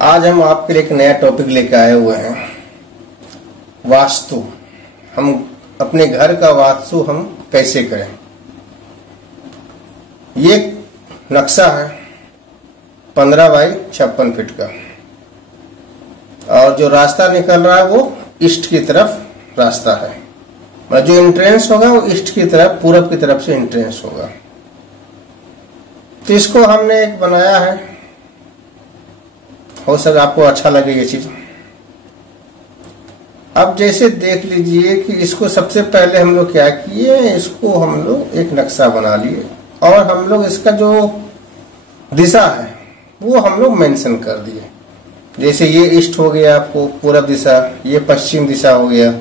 आज हम आपके लिए एक नया टॉपिक लेकर आए हुए हैं, वास्तु। हम अपने घर का वास्तु हम कैसे करें। ये नक्शा है 15 बाई 56 फीट का, और जो रास्ता निकल रहा है वो ईस्ट की तरफ रास्ता है। मतलब जो एंट्रेंस होगा वो ईस्ट की तरफ, पूरब की तरफ से एंट्रेंस होगा। तो इसको हमने एक बनाया है, हो सकता आपको अच्छा लगे ये चीज। अब जैसे देख लीजिए कि इसको सबसे पहले हम लोग क्या किए, इसको हम लोग एक नक्शा बना लिए और हम लोग इसका जो दिशा है वो हम लोग मेंशन कर दिए। जैसे ये ईस्ट हो गया आपको पूरब दिशा, ये पश्चिम दिशा हो गया,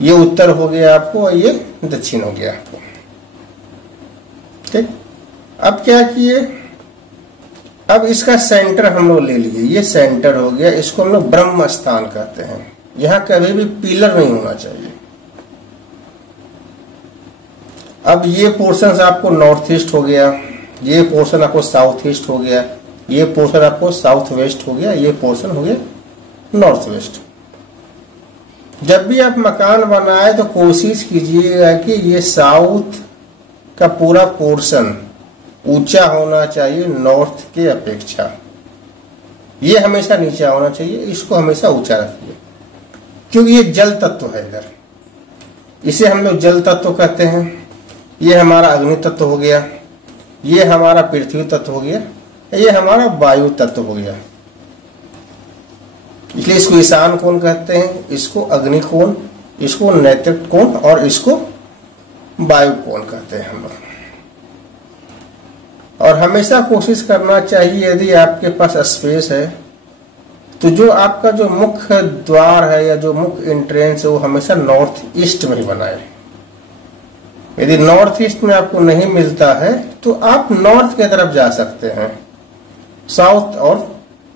ये उत्तर हो गया आपको, और ये दक्षिण हो गया आपको। ठीक, अब क्या किए, अब इसका सेंटर हम लोग ले लिए। ये सेंटर हो गया, इसको हम लोग ब्रह्म स्थान कहते हैं। यहां कभी भी पिलर नहीं होना चाहिए। अब ये पोर्शन आपको नॉर्थ ईस्ट हो गया, ये पोर्शन आपको साउथ ईस्ट हो गया, ये पोर्शन आपको साउथ वेस्ट हो गया, ये पोर्शन हो गया नॉर्थ वेस्ट। जब भी आप मकान बनाए तो कोशिश कीजिएगा कि ये साउथ का पूरा पोर्शन ऊंचा होना चाहिए नॉर्थ के अपेक्षा। ये हमेशा नीचा होना चाहिए, इसको हमेशा ऊंचा रखिए, क्योंकि ये जल तत्व है इधर। इसे हम लोग जल तत्व कहते हैं। ये हमारा अग्नि तत्व हो गया, ये हमारा पृथ्वी तत्व हो गया, ये हमारा वायु तत्व हो गया। इसलिए इसको ईशान कोण कहते हैं, इसको अग्नि कोण, इसको नैत्रिक कोण और इसको वायु कोण कहते हैं हम लोग। और हमेशा कोशिश करना चाहिए, यदि आपके पास स्पेस है तो जो आपका जो मुख्य द्वार है या जो मुख्य एंट्रेंस है वो हमेशा नॉर्थ ईस्ट में ही बनाए। यदि नॉर्थ ईस्ट में आपको नहीं मिलता है तो आप नॉर्थ की तरफ जा सकते हैं, साउथ और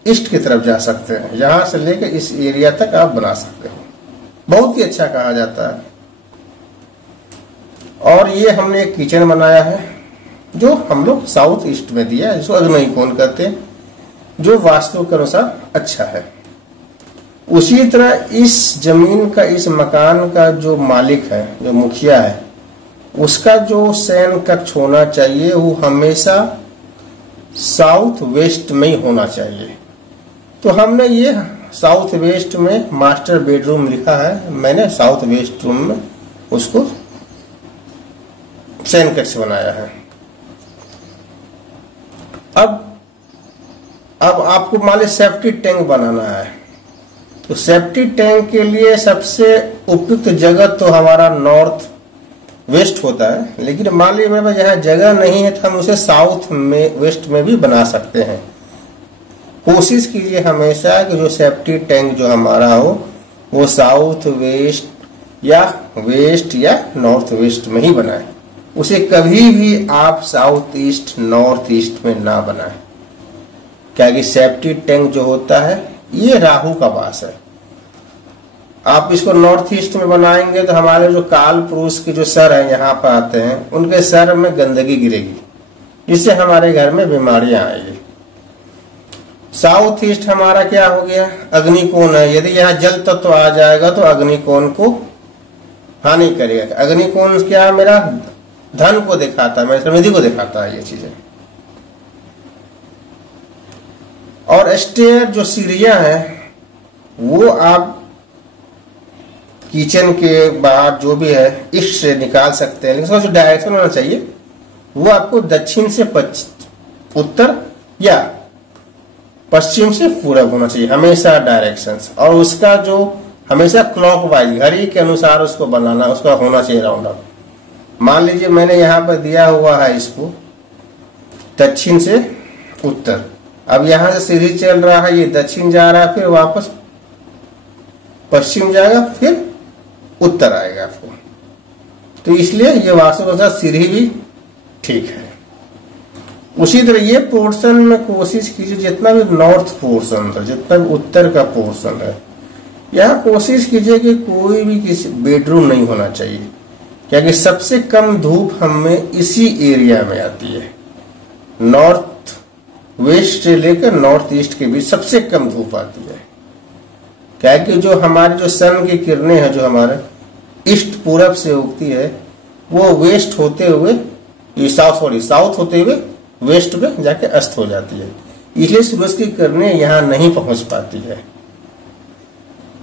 ईस्ट की तरफ जा सकते हैं। यहां से लेकर इस एरिया तक आप बना सकते हो, बहुत ही अच्छा कहा जाता है। और ये हमने एक किचन बनाया है जो हम लोग साउथ ईस्ट में दिया है, जिसको अग्नि कोण कहते हैं, जो वास्तु के अनुसार अच्छा है। उसी तरह इस जमीन का, इस मकान का जो मालिक है, जो मुखिया है, उसका जो शयन कक्ष होना चाहिए वो हमेशा साउथ वेस्ट में ही होना चाहिए। तो हमने ये साउथ वेस्ट में मास्टर बेडरूम लिखा है, मैंने साउथ वेस्ट रूम में उसको शयन कक्ष बनाया है। अब आपको मान लीजिए सेफ्टी टैंक बनाना है, तो सेफ्टी टैंक के लिए सबसे उपयुक्त जगह तो हमारा नॉर्थ वेस्ट होता है। लेकिन मान लीजिए मेरे पास यहाँ जगह नहीं है तो हम उसे साउथ में वेस्ट में भी बना सकते हैं। कोशिश कीजिए हमेशा कि जो सेफ्टी टैंक जो हमारा हो वो साउथ वेस्ट या नॉर्थ वेस्ट में ही बनाए। उसे कभी भी आप साउथ ईस्ट नॉर्थ ईस्ट में ना बनाए, क्या कि सेफ्टी टैंक जो होता है ये राहु का वास है। आप इसको नॉर्थ ईस्ट में बनाएंगे तो हमारे जो काल पुरुष के जो सर है यहाँ पर आते हैं, उनके सर में गंदगी गिरेगी, जिससे हमारे घर में बीमारियां आएगी। साउथ ईस्ट हमारा क्या हो गया, अग्नि कोण है। यदि यहाँ जल तत्व आ जाएगा तो अग्नि कोण को हानि करेगा। अग्नि कोण क्या है, मेरा धन को दिखाता है, मेरी समृद्धि को दिखाता है ये चीजें। और स्टेयर जो सीढ़ियां हैं वो आप किचन के बाहर जो भी है ईस्ट से निकाल सकते हैं, लेकिन उसका जो डायरेक्शन होना चाहिए वो आपको दक्षिण से उत्तर या पश्चिम से पूरब होना चाहिए, हमेशा डायरेक्शंस। और उसका जो हमेशा क्लॉकवाइज घड़ी के अनुसार उसको बनाना, उसका होना चाहिए राउंड अप। मान लीजिए मैंने यहाँ पर दिया हुआ है इसको दक्षिण से उत्तर, अब यहां से सीढ़ी चल रहा है, ये दक्षिण जा रहा है, फिर वापस पश्चिम जाएगा, फिर उत्तर आएगा आपको। तो इसलिए ये वास्तु के अनुसार सीढ़ी भी ठीक है। उसी तरह ये पोर्शन में कोशिश कीजिए, जितना भी नॉर्थ पोर्शन है, जितना भी उत्तर का पोर्शन है, यहाँ कोशिश कीजिए कि कोई भी किसी बेडरूम नहीं होना चाहिए, क्योंकि सबसे कम धूप हमें इसी एरिया में आती है। नॉर्थ वेस्ट से लेकर नॉर्थ ईस्ट के बीच सबसे कम धूप आती है। क्या कि जो हमारी जो सन की किरणें हैं जो हमारे ईस्ट पूरब से उगती है वो वेस्ट होते हुए साउथ होते हुए वेस्ट में जाके अस्त हो जाती है, इसलिए सूरज की किरणें यहाँ नहीं पहुंच पाती है।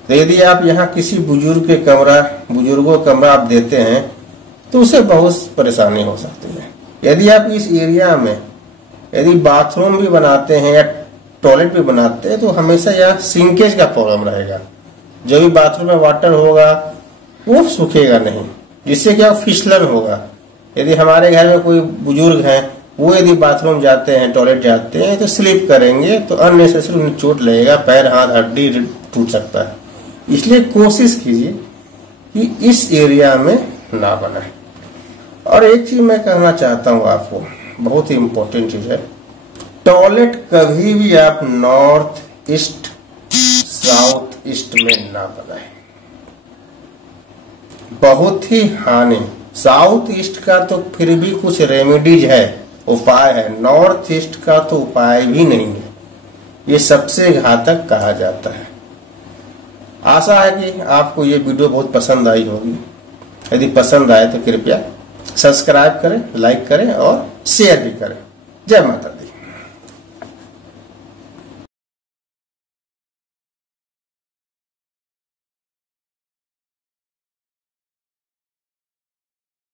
तो यदि आप यहाँ किसी बुजुर्गों का कमरा आप देते हैं तो उसे बहुत परेशानी हो सकती है। यदि आप इस एरिया में यदि बाथरूम भी बनाते हैं या टॉयलेट भी बनाते हैं तो हमेशा यहाँ सिंकेज का प्रॉब्लम रहेगा। जो भी बाथरूम में वाटर होगा वो सूखेगा नहीं, जिससे क्या फिसलन होगा। यदि हमारे घर में कोई बुजुर्ग हैं वो यदि बाथरूम जाते हैं टॉयलेट जाते हैं तो स्लिप करेंगे तो अननेसेसरी उन्हें चोट लगेगा, पैर हाथ हड्डी टूट सकता है। इसलिए कोशिश कीजिए कि इस एरिया में ना बनाए। और एक चीज मैं कहना चाहता हूँ आपको, बहुत ही इंपॉर्टेंट चीज है, टॉयलेट कभी भी आप नॉर्थ ईस्ट साउथ ईस्ट में ना बनाए, बहुत ही हानि। साउथ ईस्ट का तो फिर भी कुछ रेमेडीज है, उपाय है, नॉर्थ ईस्ट का तो उपाय भी नहीं है, ये सबसे घातक कहा जाता है। आशा है कि आपको ये वीडियो बहुत पसंद आई होगी। यदि पसंद आए तो कृपया सब्सक्राइब करें, लाइक करें और शेयर भी करें। जय माता दी।